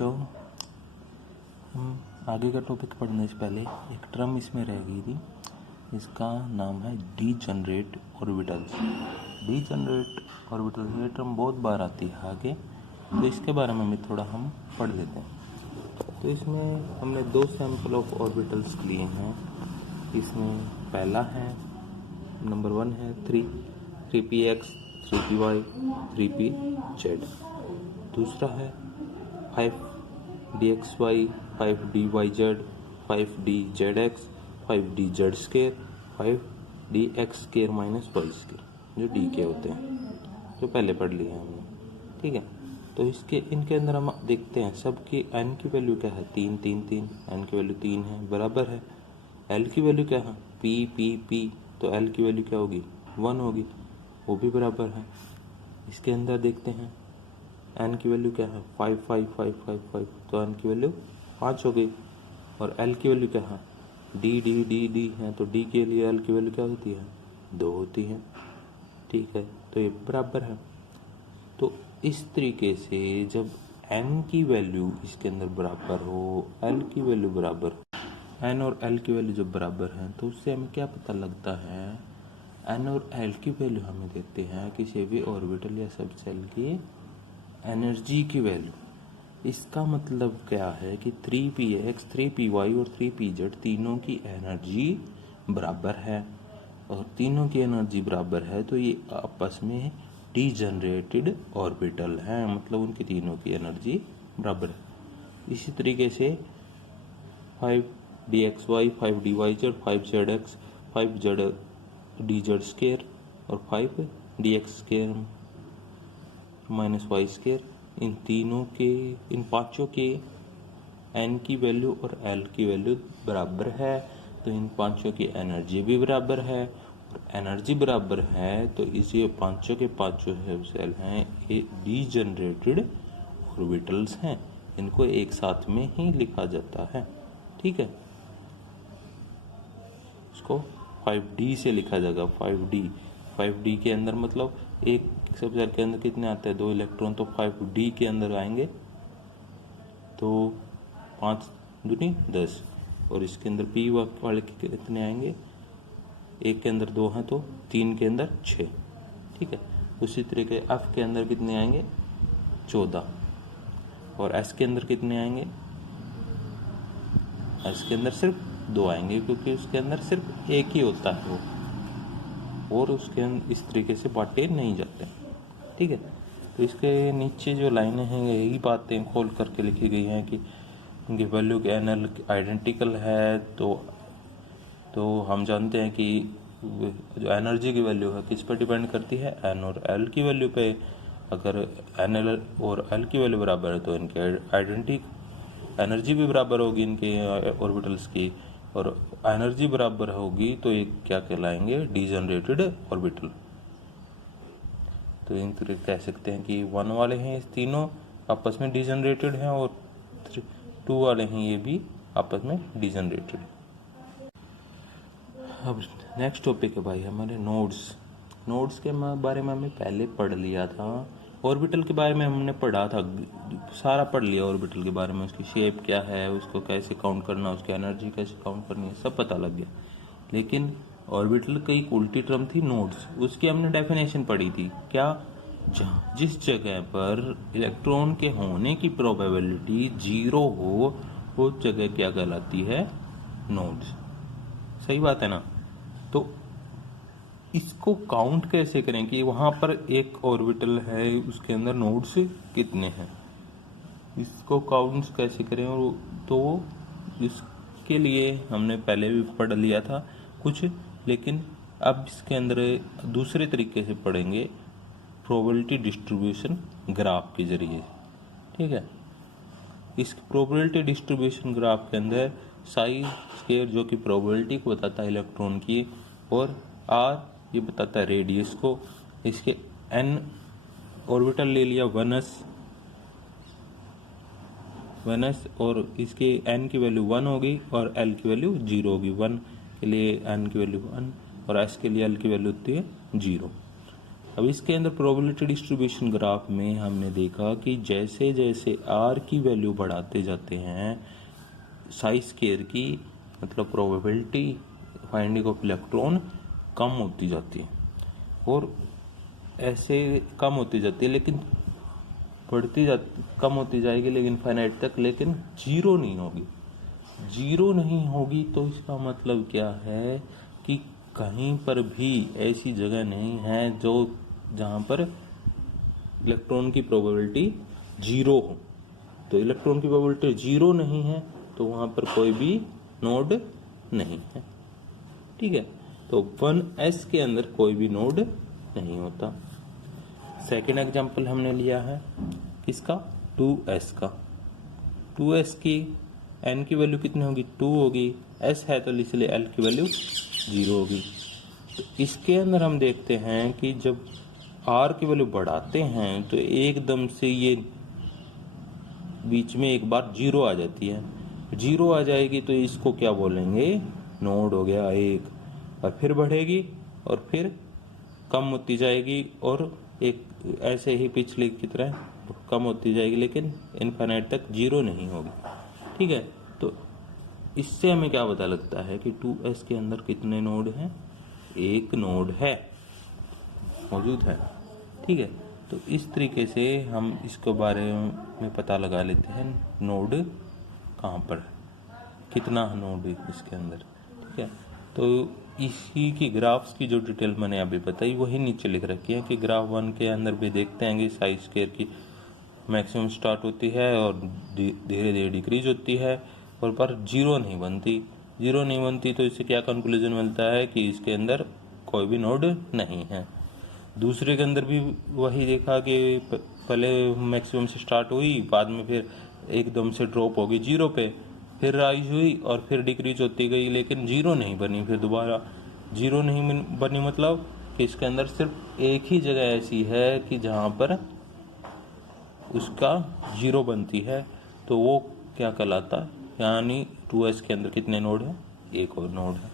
बच्चों, हम आगे का टॉपिक पढ़ने से पहले एक टर्म इसमें रह गई थी। इसका नाम है डीजनरेट ऑर्बिटल्स। डीजनरेट ऑर्बिटल्स ये टर्म बहुत बार आती है आगे, तो इसके बारे में भी थोड़ा हम पढ़ लेते हैं। तो इसमें हमने दो सैंपल ऑफ ऑर्बिटल्स लिए हैं। इसमें पहला है नंबर 1 है 3px 3py 3pz। दूसरा है 5dxy 5dyz 5dzx 5dz2 5dx2 minus y2 जो डी के होते हैं, जो पहले पढ़ लिए हैं हमने। ठीक है, तो इनके अंदर हम देखते हैं सबकी n की वैल्यू क्या है, 3 3 3। n की वैल्यू 3 है, बराबर है। l की वैल्यू क्या है, p, तो l की वैल्यू क्या होगी, 1 होगी, वो भी बराबर है। इसके अंदर देखते हैं n की वैल्यू क्या है, 5 5 5 5 5, तो n की वैल्यू 5 हो गई। और l की वैल्यू क्या है, d है, तो d के लिए l की वैल्यू क्या होती है, 2 होती है। ठीक है, तो ये बराबर है। तो इस तरीके से जब n की वैल्यू इसके अंदर बराबर हो, l की वैल्यू बराबर हो, n और l की वैल्यू जब बराबर है तो उससे हमें क्या पता लगता है, n और l की वैल्यू हमें देते हैं किसी भी ऑर्बिटल या सब सेल की एनर्जी की वैल्यू। इसका मतलब क्या है कि 3px 3py और 3pz तीनों की एनर्जी बराबर है, और तीनों की एनर्जी बराबर है तो ये आपस में डीजनरेटेड ऑर्बिटल हैं, मतलब उनकी तीनों की एनर्जी बराबर है। इसी तरीके से 5dxy 5dyz 5zx 5zdz2 और 5dx2 माइनस y2, इन पांचों के n की वैल्यू और l की वैल्यू बराबर है, तो इन पांचों की एनर्जी भी बराबर है। और एनर्जी बराबर है तो इसी पांचों के पांचों सेल हैं ये डीजनरेटेड ऑर्बिटल्स हैं, इनको एक साथ में ही लिखा जाता है। ठीक है, इसको 5D से लिखा जाएगा। 5D के अंदर मतलब एक सब सेल के अंदर कितने आते हैं, 2 इलेक्ट्रॉन, तो 5D के अंदर आएंगे तो 5 दूनी 10, और इसके अंदर P वाले के कितने आएंगे, एक के अंदर 2 हैं तो 3 के अंदर 6। ठीक है, उसी तरीके F के अंदर कितने आएंगे, 14, और S के अंदर कितने आएंगे, S के अंदर सिर्फ 2 आएंगे क्योंकि उसके अंदर सिर्फ एक ही होता है वो, और उसके अंदर इस तरीके से बांटे नहीं जाते। ठीक है, तो इसके नीचे जो लाइनें हैं यही बातें खोल करके लिखी गई हैं कि उनकी वैल्यू के एनएल आइडेंटिकल है, तो हम जानते हैं कि जो एनर्जी की वैल्यू है किस पर डिपेंड करती है, एन और एल की वैल्यू पे। अगर एन एल और एल की वैल्यू बराबर है तो इनके एनर्जी भी बराबर होगी इनके ऑर्बिटल्स की, और एनर्जी बराबर होगी तो ये क्या कहलाएंगे, डीजनरेटेड ऑर्बिटल। तो इन तरीके कह सकते हैं कि 1 वाले हैं इस तीनों आपस में डीजनरेटेड हैं, और 2 वाले हैं ये भी आपस में डीजनरेटेड। अब नेक्स्ट टॉपिक है भाई हमारे नोड्स के बारे में हमने पहले पढ़ लिया था। ऑर्बिटल के बारे में हमने पढ़ा था, सारा पढ़ लिया ऑर्बिटल के बारे में, उसकी शेप क्या है, उसको कैसे काउंट करना, उसकी एनर्जी कैसे काउंट करनी है, सब पता लग गया। लेकिन ऑर्बिटल की एक उल्टी टर्म थी नोड्स, उसकी हमने डेफिनेशन पढ़ी थी क्या, जिस जगह पर इलेक्ट्रॉन के होने की प्रोबेबिलिटी 0 हो उस जगह क्या कहलाती है, नोड्स। सही बात है ना। तो इसको काउंट कैसे करें कि वहां पर एक ऑर्बिटल है उसके अंदर नोड्स कितने हैं, इसको काउंट कैसे करें। और तो इसके लिए हमने पहले भी पढ़ लिया था कुछ, लेकिन अब इसके अंदर दूसरे तरीके से पढ़ेंगे, प्रोबेबिलिटी डिस्ट्रीब्यूशन ग्राफ के जरिए। ठीक है, इस प्रोबेबिलिटी डिस्ट्रीब्यूशन ग्राफ के अंदर साई स्क्वायर जो कि प्रोबेबिलिटी को बताता है इलेक्ट्रॉन की, और आर ये बताता है रेडियस को। इसके n ऑर्बिटल ले लिया 1s, और इसके n की वैल्यू 1 होगी और l की वैल्यू 0 होगी। 1 के लिए n की वैल्यू 1 और s के लिए l की वैल्यू होती है 0। अब इसके अंदर प्रोबेबिलिटी डिस्ट्रीब्यूशन ग्राफ में हमने देखा कि जैसे जैसे आर की वैल्यू बढ़ाते जाते हैं साई स्क्वायर की मतलब प्रोबेबिलिटी फाइंडिंग ऑफ इलेक्ट्रॉन कम होती जाती है और ऐसे कम होती जाती है लेकिन कम होती जाएगी लेकिन फाइनाइट तक, लेकिन जीरो नहीं होगी। जीरो नहीं होगी तो इसका मतलब क्या है कि कहीं पर भी ऐसी जगह नहीं है जहाँ पर इलेक्ट्रॉन की प्रोबेबिलिटी जीरो हो। तो इलेक्ट्रॉन की प्रोबेबिलिटी जीरो नहीं है तो वहाँ पर कोई भी नोड नहीं है। ठीक है, तो 1s के अंदर कोई भी नोड नहीं होता। सेकेंड एग्जाम्पल हमने लिया है किसका, 2s का। 2s की n की वैल्यू कितनी होगी, 2 होगी, s है तो इसलिए l की वैल्यू 0 होगी। तो इसके अंदर हम देखते हैं कि जब r की वैल्यू बढ़ाते हैं तो एकदम से ये बीच में एक बार 0 आ जाती है। 0 आ जाएगी तो इसको क्या बोलेंगे, नोड हो गया एक, और फिर बढ़ेगी और फिर कम होती जाएगी और एक ऐसे ही पिछले की तरह कम होती जाएगी लेकिन इनफाइनाइट तक 0 नहीं होगी। ठीक है, तो इससे हमें क्या पता लगता है कि 2s के अंदर कितने नोड हैं, एक नोड है मौजूद है। ठीक है, तो इस तरीके से हम इसके बारे में पता लगा लेते हैं नोड कहाँ पर है, कितना नोड है इसके अंदर। ठीक है, तो इसी की ग्राफ्स की जो डिटेल मैंने अभी बताई वही नीचे लिख रखी है कि ग्राफ 1 के अंदर भी देखते हैं कि साई स्क्वायर की मैक्सिमम स्टार्ट होती है और धीरे धीरे डिक्रीज होती है और पर जीरो नहीं बनती। तो इससे क्या कंक्लूजन मिलता है कि इसके अंदर कोई भी नोड नहीं है। दूसरे के अंदर भी वही देखा कि पहले मैक्सिमम से स्टार्ट हुई, बाद में फिर एकदम से ड्रॉप होगी 0 पे, फिर राइज हुई और फिर डिक्रीज होती गई लेकिन 0 नहीं बनी। फिर दोबारा 0 नहीं बनी मतलब कि इसके अंदर सिर्फ एक ही जगह ऐसी है कि जहाँ पर उसका 0 बनती है, तो वो क्या कहलाता है, यानी 2s के अंदर कितने नोड है, एक और नोड है।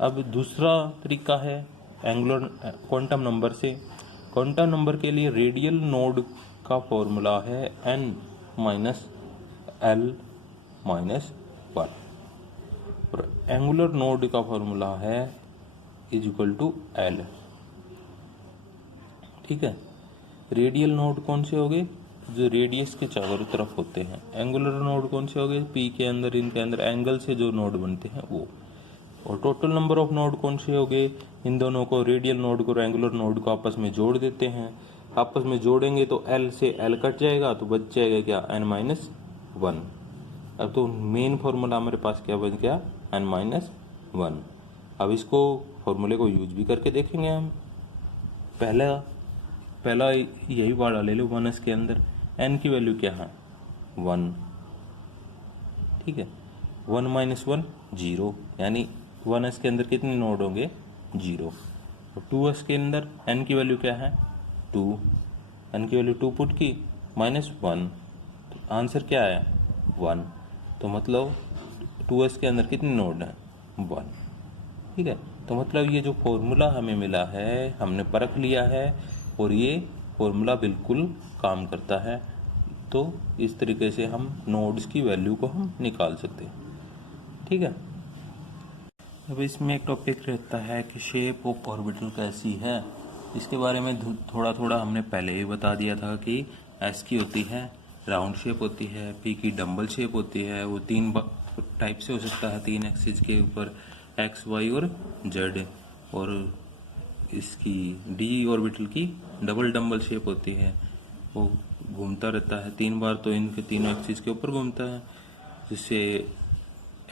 अब दूसरा तरीका है एंगुलर क्वांटम नंबर से। क्वांटम नंबर के लिए रेडियल नोड का फॉर्मूला है n माइनस l माइनस 1 और एंगुलर नोड का फॉर्मूला है इज इक्वल टू l। ठीक है, रेडियल नोड कौन से हो गए, जो रेडियस के चारों तरफ होते हैं। एंगुलर नोड कौन से हो गए, p के अंदर इनके अंदर एंगल से जो नोड बनते हैं वो। और टोटल नंबर ऑफ नोड कौन से हो गए, इन दोनों को, रेडियल नोड को और एंगुलर नोड को आपस में जोड़ देते हैं। आपस में जोड़ेंगे तो l से l कट जाएगा तो बच जाएगा क्या, n माइनस 1। अब तो मेन फॉर्मूला हमारे पास क्या बन गया, n माइनस 1। अब इसको फॉर्मूले को यूज भी करके देखेंगे हम। पहला यही वाला ले लो, 1s के अंदर n की वैल्यू क्या है, 1। ठीक है, 1 माइनस 1 0, यानी 1s के अंदर कितने नोड होंगे, 0। और 2s के अंदर n की वैल्यू क्या है, 2। n की वैल्यू 2 पुट की, माइनस 1, तो आंसर क्या आया, 1। तो मतलब 2s के अंदर कितने नोड हैं, 1। ठीक है, तो मतलब ये जो फॉर्मूला हमें मिला है हमने परख लिया है और ये फॉर्मूला बिल्कुल काम करता है। तो इस तरीके से हम नोड्स की वैल्यू को हम निकाल सकते हैं। ठीक है, अब इसमें एक टॉपिक रहता है कि शेप ऑफ ऑर्बिटल कैसी है। इसके बारे में थोड़ा थोड़ा हमने पहले ही बता दिया था कि एस की होती है राउंड शेप होती है, पी की डम्बल शेप होती है। वो 3 टाइप से हो सकता है, 3 एक्सिस के ऊपर, एक्स वाई और जेड। और इसकी डी ऑर्बिटल की डबल डम्बल शेप होती है, वो घूमता रहता है 3 बार, तो इनके तीनों एक्सिस के ऊपर घूमता है, जिससे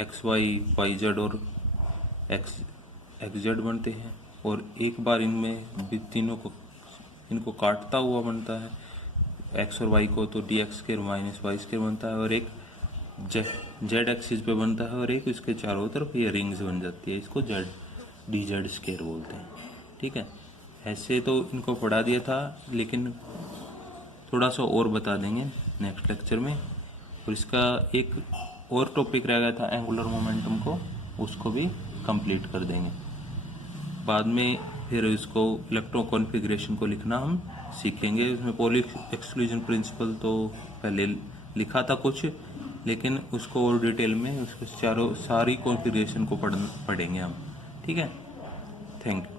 एक्स वाई, वाई जेड और एक्स जेड बनते हैं। और एक बार इनमें भी तीनों को इनको काटता हुआ बनता है, एक्स और वाई को, तो D X square minus Y square बनता है। और एक जेड एक्सिस पे बनता है और एक इसके चारों तरफ ये रिंग्स बन जाती है, इसको जेड डी जेड स्क्वायर बोलते हैं। ठीक है, ऐसे तो इनको पढ़ा दिया था लेकिन थोड़ा सा और बता देंगे नेक्स्ट लेक्चर में। और इसका एक और टॉपिक रह गया था एंगुलर मोमेंटम को, उसको भी कंप्लीट कर देंगे। बाद में फिर इसको इलेक्ट्रॉन कॉन्फ़िगरेशन को लिखना हम सीखेंगे। उसमें पॉली एक्सक्लूजन प्रिंसिपल तो पहले लिखा था कुछ, लेकिन उसको और डिटेल में उसको सारी कॉन्फ़िगरेशन को पढ़ेंगे हम। ठीक है, थैंक यू।